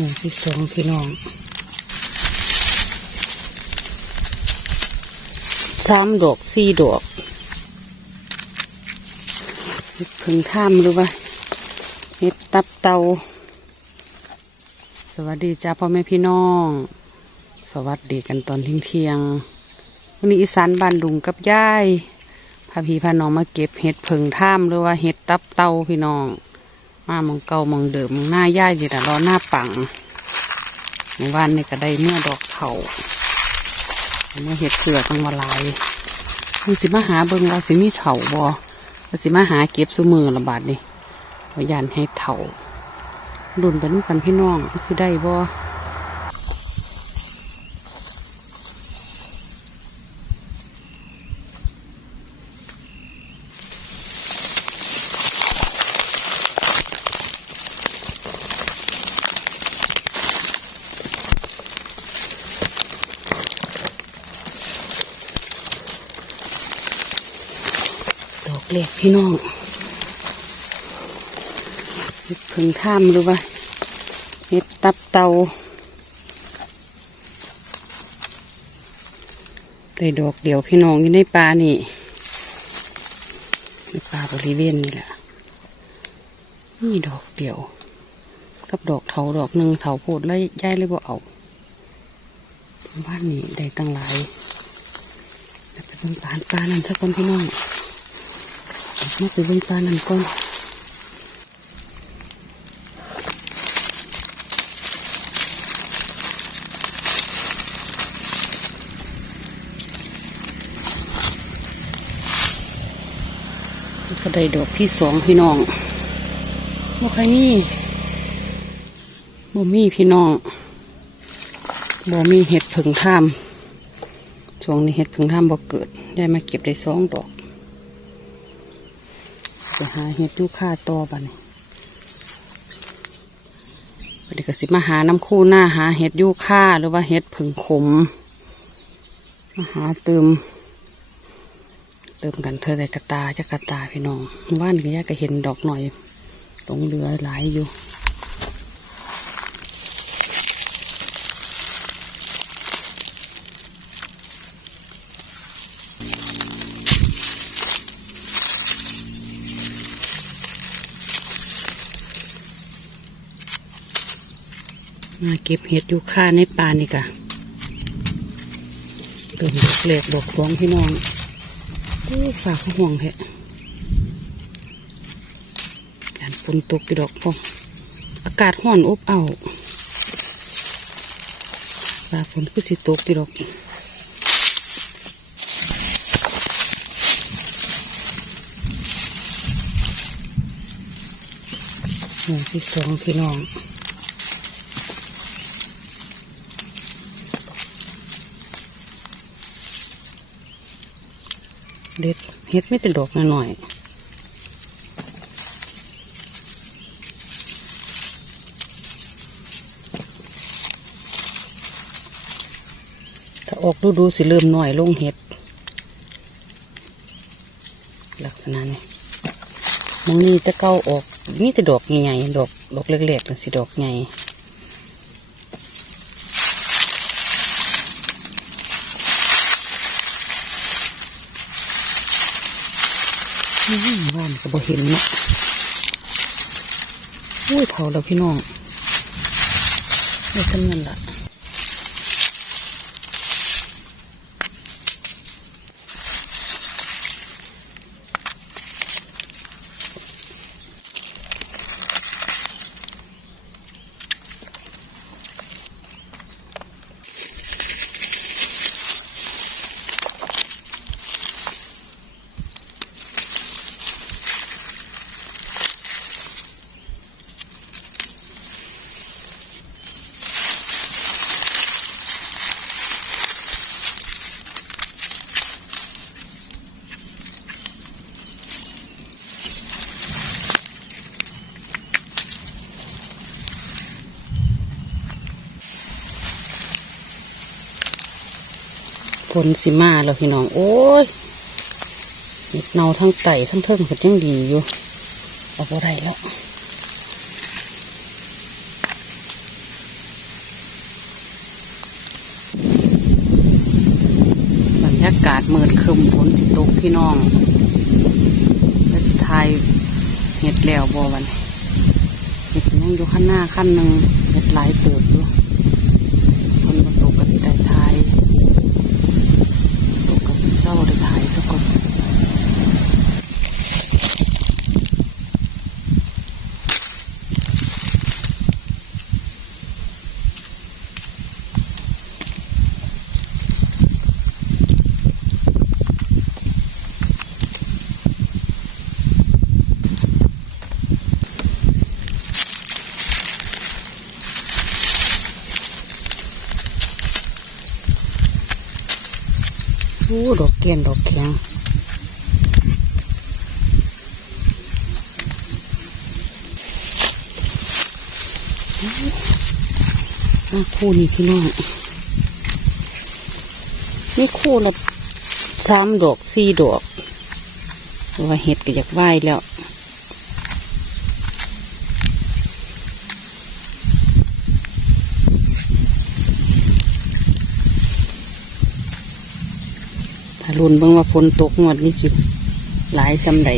หมู่ที่สองพี่น้องสามดอกสี่ดอกเห็ดพึ่งท่ามหรือว่าเห็ดตับเตา สวัสดีจ้าพ่อแม่พี่น้อง สวัสดีกันตอนเที่ยงเที่ยงวันนี้อีสานบ้านดุงกับยายพาพี่พาน้องมาเก็บเห็ดเพิงท่ามหรือว่าเห็ดตับเตาพี่น้อง มามองเก่ามองเดิมมองหน้าย่ายอยู่แต่รอหน้าปังในวานนี่ก็ได้เมื่อดอกเถาเมื่อเห็ดเสือตั้งมาลายมันสิมาหาเบิ่งเราสิมีเถาบอเราสิมาหาเก็บสมือละบาดนี่ว่ายานให้เถาดุนไปน้ำกันพี่น้องสิได้บ่อ กเล็กพี่น้องเห็ดผึ่งท่ามหรือว่าเห็ดตับเตาได้ดอกเดียวพี่น้องอยู่ในป่านี่ในป่าบริเวณนี่แหละนี่ดอกเดียว กับดอกเถาดอกหนึ่งเถาโพดแล้วย้ายเลยบ่เอาบ้านนี้ได้ตั้งหลายจะไปต้นตาลปลานั่นสักคนพี่น้อง มาไปเบิ่งปลานั่นก่อนก็ได้ดอกที่สองพี่น้องบ่ใครนี่บ่มีพี่น้องบ่มีเห็ดผึ่งท่ามช่วงนี้เห็ดผึ่งท่ามบ่เกิด ได้มาเก็บได้สองดอก ไปหาเห็ดยูค่าต่อบัดนบัดนี้ก็สิมาหาน้ำคู่หน้าหาเห็ดยูค่าหรือว่าเห็ดผึ่งขมมาหาเติมเติมกันเธอแต่กระตาจะกระตาพี่น้องว่านก็ยากก็เห็นดอกหน่อยตรงเรือหลายอยู่ มาเก็บเห็ดอยู่ค่าในป่านี่กะเติมดอกเล็กดอกสองพี่น้องโอ้ฝากเขาห่วงเหะการฝนตกกี่ดอกพออากาศห้อนอบอ้าวฝาฝนคือสิตกกี่ดอกหมู่ที่สองพี่น้อง เด็ดเฮ็ดไม่แต่ดอกหน่อยถ้าออกดูดูสิเริ่มหน่อยลงเห็ด ลักษณะนี้มองนี้จะเก้าออกมีแต่ดอกใหญ่ๆดอกดอกเล็กๆนะสิดอกใหญ่ ว่านก็บ่เห็นเนาะอุ้ยเผาแล้วพี่น้องไม่ทำเงินละ ฝนสิมาแล้วพี่น้อง โอ้ยเห็ดเนาทั้งไต่ทั้งเทิงก็ยังดีอยู่เอาไปรแล้วบรรยากาศเมืดคึมฝนจิตกพี่น้องแล้ทายเห็ดแล้วบอวันเห็ดยังอยู่ข้างหน้าขั้นหนึ่งเห็ดหลายเติบ อ้ดอกเกียนดอกแข็งมาคู่นี่พี่น้อง นี่คู่ละสามดอกสี่ดอกว่าเห็ดก็อยากไหวแล้ว ลุนเบิ่งว่าฝนตกงวดนี้สิหลายสำไร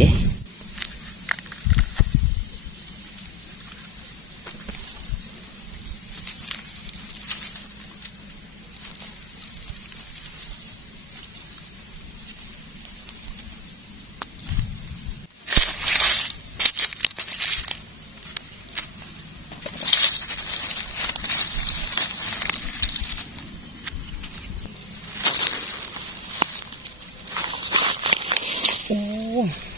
อ้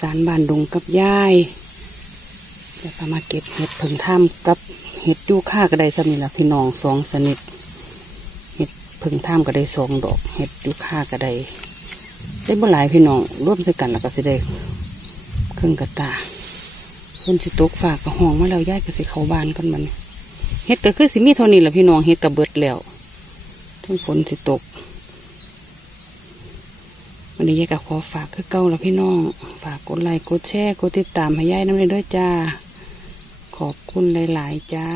สานบ้านดงกับย่ายเดี๋ยวพามาเก็บเห็ดผึ่งถ้ำกับเห็ดยูค่าก็ได้สนี่ละพี่น้องสองสนิทเห็ดผึ่งถ้ำก็ได้สองดอก เห็ดยูค่าก็ได้ได้บ่หลายพี่น้องร่วมด้วยกันแล้วก็สิได้เครื่องกระตาเพิ่นสิตกฝากกับห้องมาแล้วยายก็สิเข้าบ้านกันมันเห็ดก็คือสิมีเท่านี้แหละพี่น้องเห็ดกับเบิดแล้วถึงฝนสิตก วันนี้ยายกับขอฝากคือเก่าแล้วพี่น้อง ฝากกดไลค์กดแชร์กดติดตามให้ยายน้ำเลยด้วยจ้า ขอบคุณหลาย ๆ จ้า